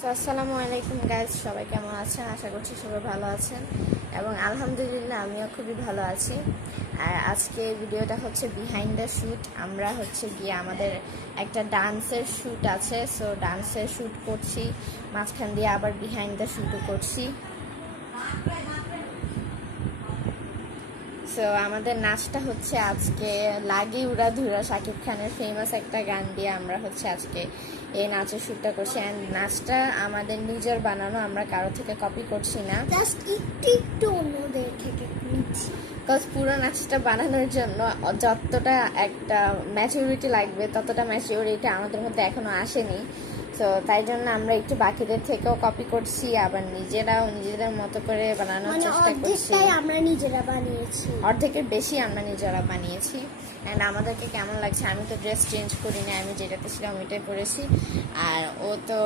So আসসালামু আলাইকুম guys, সবাই কেমন আছেন? আশা করছি সবাই ভালো আছেন এবং আলহামদুলিল্লাহ আমিও খুবই ভালো আছি। আর আজকে ভিডিওটা হচ্ছে বিহাইন্ড দ্য শ্যুট। আমরা হচ্ছে গিয়ে আমাদের একটা ডান্সের শ্যুট আছে, সো ডান্সের শ্যুট করছি, মাঝখান দিয়ে আবার বিহাইন্ড দ্য শ্যুটও করছি। সো আমাদের নাচটা হচ্ছে আজকে লাগি উড়া ধুরা, শাকিব খানের ফেমাস একটা গান দিয়ে আমরা হচ্ছে আজকে এই নাচের শ্যুটটা করছি। অ্যান্ড নাচটা আমাদের নিজের বানানো, আমরা কারো থেকে কপি করছি না, জাস্ট একটু একটু অন্যদের থেকে নিচ্ছি। বিকজ পুরো নাচটা বানানোর জন্য যতটা একটা ম্যাচিউরিটি লাগবে ততটা ম্যাচিউরিটি আমাদের মধ্যে এখনো আসেনি। তো তাই জন্য আমরা একটু বাকিদের থেকেও কপি করছি, আবার নিজেরাও নিজেদের মতো করে বানানোর মানে চেষ্টা করছি। অর্ধেকটাই আমরা নিজেরা বানিয়েছি। অর্ধেকের বেশি আমরা নিজেরা বানিয়েছি। অ্যান্ড আমাদেরকে কেমন লাগছে, আমি তো ড্রেস চেঞ্জ করিনি, আমি যেটাতে ছিলাম ওইটাই পরেছি। আর ও তো